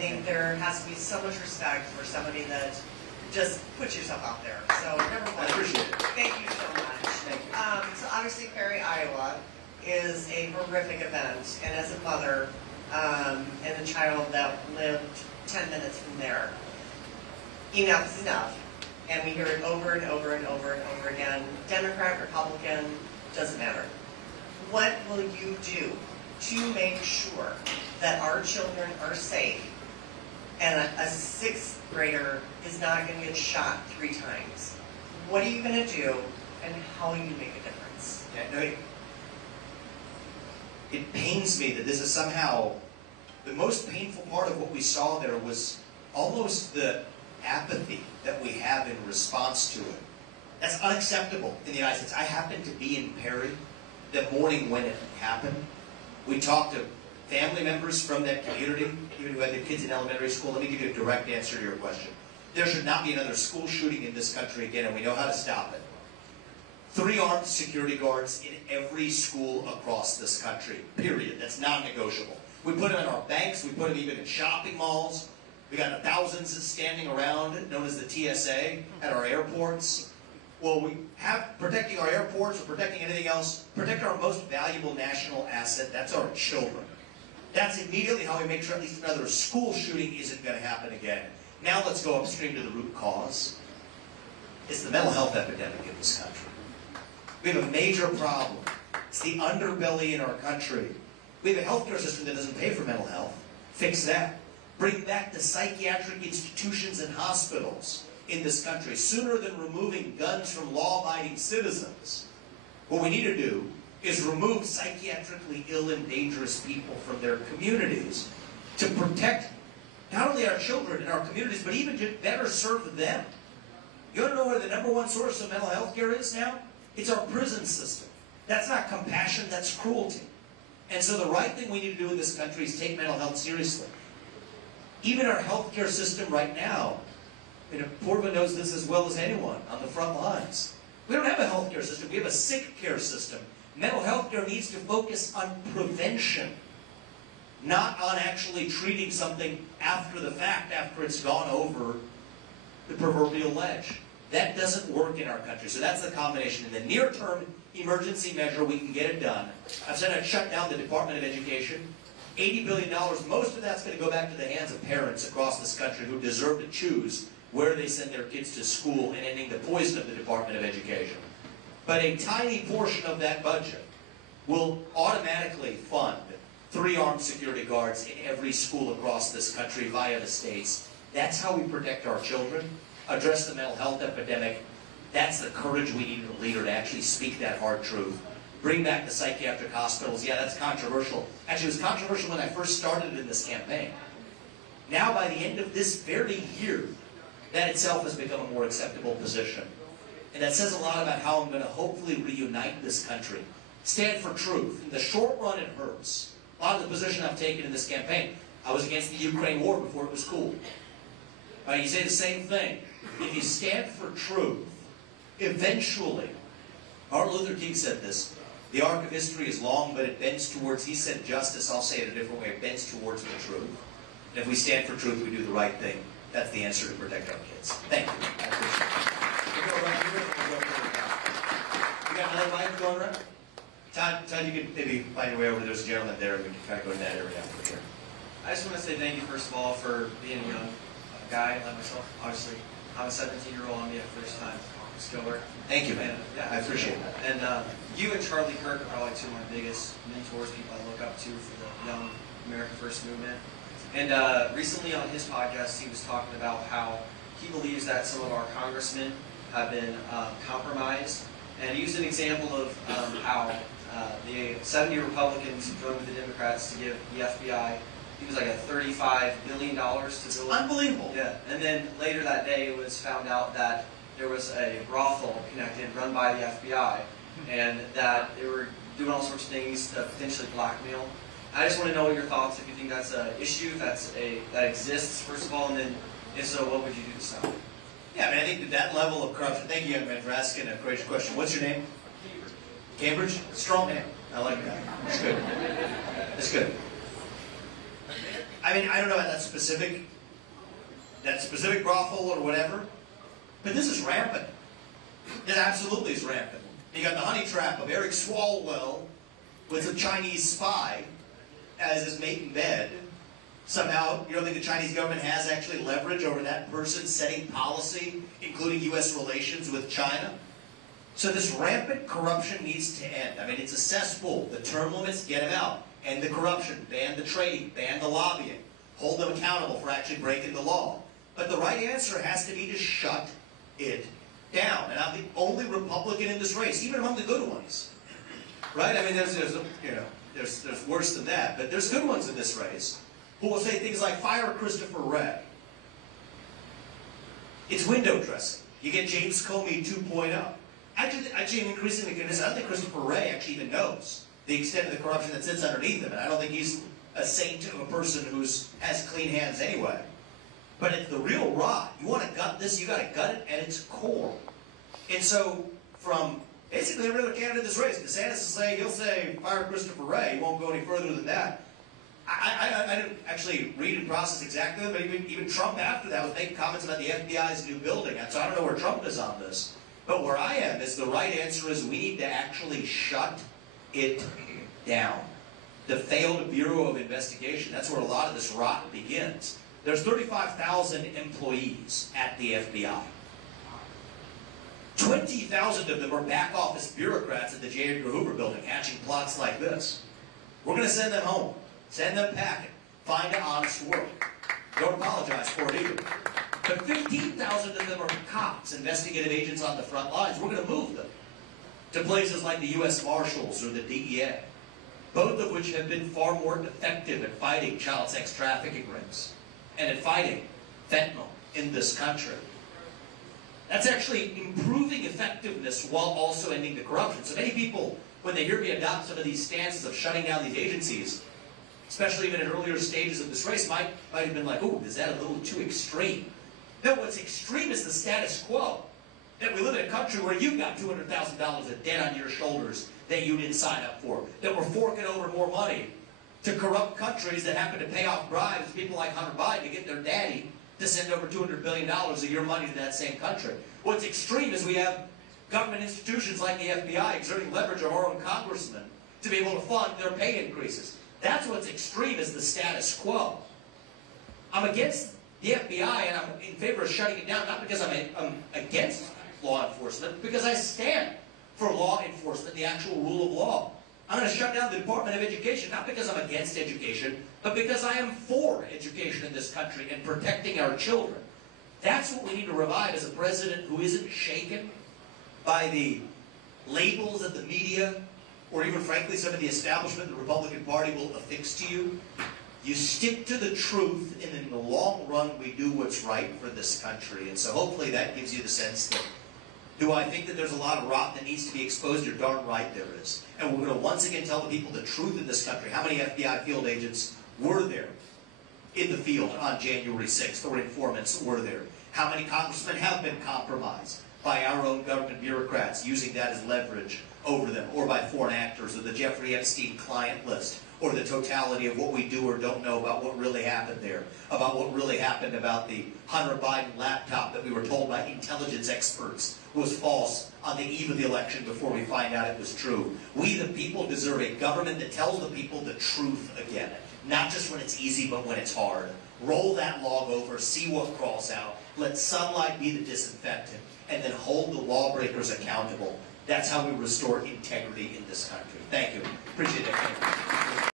think there has to be so much respect for somebody that just puts yourself out there. So number one, I appreciate it. Thank you so much. Thank you. So obviously Perry, Iowa is a horrific event, and as a mother and a child that lived 10 minutes from there, enough is enough. And we hear it over and over and over and over again. Democrat, Republican, doesn't matter. What will you do to make sure that our children are safe and a sixth grader is not going to get shot 3 times? What are you going to do, and how will you make a difference? Yeah, no, it pains me that this is somehow the most painful part of what we saw there was almost the apathy that we have in response to it. That's unacceptable in the United States. I happened to be in Perry the morning when it happened. We talked to family members from that community, even who had their kids in elementary school. Let me give you a direct answer to your question. There should not be another school shooting in this country again, and we know how to stop it. 3 armed security guards in every school across this country, period. That's non-negotiable. We put them in our banks. We put them even in shopping malls. We got thousands standing around, known as the TSA, at our airports. Well, we have protecting our airports or protecting anything else, protect our most valuable national asset, that's our children. That's immediately how we make sure at least another school shooting isn't going to happen again. Now let's go upstream to the root cause. It's the mental health epidemic in this country. We have a major problem. It's the underbelly in our country. We have a healthcare system that doesn't pay for mental health. Fix that. Bring back the psychiatric institutions and hospitals in this country sooner than removing guns from law-abiding citizens. What we need to do is remove psychiatrically ill and dangerous people from their communities to protect not only our children and our communities, but even to better serve them. You want to know where the #1 source of mental health care is now? It's our prison system. That's not compassion, that's cruelty. And so the right thing we need to do in this country is take mental health seriously. Even our healthcare system right now, Portman knows this as well as anyone on the front lines. We don't have a healthcare system, we have a sick care system. Mental health care needs to focus on prevention, not on actually treating something after the fact, after it's gone over the proverbial ledge. That doesn't work in our country. So that's the combination. In the near-term emergency measure, we can get it done. I've said I'd shut down the Department of Education. $80 billion, most of that's going to go back to the hands of parents across this country who deserve to choose where they send their kids to school and ending the poison of the Department of Education. But a tiny portion of that budget will automatically fund 3 armed security guards in every school across this country via the states. That's how we protect our children, address the mental health epidemic. That's the courage we need in a leader to actually speak that hard truth. Bring back the psychiatric hospitals. Yeah, that's controversial. Actually, it was controversial when I first started in this campaign. Now, by the end of this very year, that itself has become a more acceptable position. And that says a lot about how I'm going to hopefully reunite this country. Stand for truth. In the short run, it hurts. A lot of the position I've taken in this campaign, I was against the Ukraine war before it was cool. You say the same thing. If you stand for truth, eventually, Martin Luther King said this, the arc of history is long, but it bends towards, he said justice, I'll say it a different way, it bends towards the truth. And if we stand for truth, we do the right thing. That's the answer to protect our kids. Thank you. I appreciate it. We'll go right here. We'll go further down. We got another mic going around? Todd, you can maybe find your way over. There's a gentleman there, and we can kind of go to that area over here. I just want to say thank you, first of all, for being a young guy like myself. Obviously, I'm a 17-year-old. I'm a first-time skiller. Thank you, man. Yeah, I appreciate that. And you and Charlie Kirk are probably 2 of my biggest mentors, people I look up to for the young America First movement. And recently on his podcast, he was talking about how he believes that some of our congressmen have been compromised. And he used an example of how the 70 Republicans joined with the Democrats to give the FBI, he was like a $35 billion to build. Unbelievable. Yeah. And then later that day, it was found out that there was a brothel connected, run by the FBI, and that they were doing all sorts of things to potentially blackmail. I just want to know your thoughts, if you think that's an issue, that exists, first of all, and then, if so, what would you do to stop it? Yeah, I mean, I think that level of corruption, thank you, young man, for asking a courageous question. What's your name? Cambridge? Strong name. I like that. That's good. That's good. I mean, I don't know about that specific brothel or whatever, but this is rampant. It absolutely is rampant. You got the honey trap of Eric Swalwell with a Chinese spy as his mate in bed. Somehow, you don't think the Chinese government has actually leverage over that person setting policy, including U.S. relations with China? So this rampant corruption needs to end. I mean, it's a cesspool. The term limits, get them out. End the corruption, ban the trading, ban the lobbying, hold them accountable for actually breaking the law. But the right answer has to be to shut it down. And I'm the only Republican in this race, even among the good ones. Right? I mean, there's worse than that, but there's good ones in this race who will say things like, fire Christopher Wray. It's window dressing. You get James Comey 2.0. Actually, I'm increasingly convinced, I don't think Christopher Wray actually even knows the extent of the corruption that sits underneath him, and I don't think he's a saint of a person who has clean hands anyway. But it's the real rot. You want to gut this, you got to gut it at its core. And so, from basically every other candidate in this race, DeSantis he'll say, fire Christopher Wray. He won't go any further than that. I didn't actually read and process exactly, but even Trump after that was making comments about the FBI's new building. So I don't know where Trump is on this. But where I am is the right answer is we need to actually shut it down. The failed Bureau of Investigation, that's where a lot of this rot begins. There's 35,000 employees at the FBI. 20,000 of them are back office bureaucrats at the J. Edgar Hoover building hatching plots like this. We're going to send them home. Send them packing. Find an honest work. Don't apologize for it either. But 15,000 of them are cops, investigative agents on the front lines. We're going to move them to places like the U.S. Marshals or the DEA, both of which have been far more effective at fighting child sex trafficking rings and at fighting fentanyl in this country. That's actually improving effectiveness while also ending the corruption. So many people, when they hear me adopt some of these stances of shutting down these agencies, especially even in earlier stages of this race, might have been like, ooh, is that a little too extreme? No, what's extreme is the status quo. That we live in a country where you've got $200,000 of debt on your shoulders that you didn't sign up for. That we're forking over more money to corrupt countries that happen to pay off bribes to people like Hunter Biden to get their daddy to send over $200 billion of your money to that same country. What's extreme is we have government institutions like the FBI exerting leverage on our own congressmen to be able to fund their pay increases. That's what's extreme is the status quo. I'm against the FBI and I'm in favor of shutting it down, not because I'm against law enforcement, but because I stand for law enforcement, the actual rule of law. I'm going to shut down the Department of Education, not because I'm against education, but because I am for education in this country and protecting our children. That's what we need to revive as a president who isn't shaken by the labels that the media, or even frankly some of the establishment, the Republican Party will affix to you. You stick to the truth, and in the long run, we do what's right for this country. And so hopefully that gives you the sense that, do I think that there's a lot of rot that needs to be exposed? You're darn right there is. And we're going to once again tell the people the truth in this country. How many FBI field agents were there in the field on January 6th, or informants were there? How many congressmen have been compromised by our own government bureaucrats using that as leverage over them, or by foreign actors, or the Jeffrey Epstein client list, or the totality of what we do or don't know about what really happened there, about what really happened about the Hunter Biden laptop that we were told by intelligence experts was false on the eve of the election before we find out it was true. We, the people, deserve a government that tells the people the truth again, not just when it's easy, but when it's hard. Roll that log over, see what crawls out, let sunlight be the disinfectant, and then hold the lawbreakers accountable. That's how we restore integrity in this country. Thank you. Appreciate it.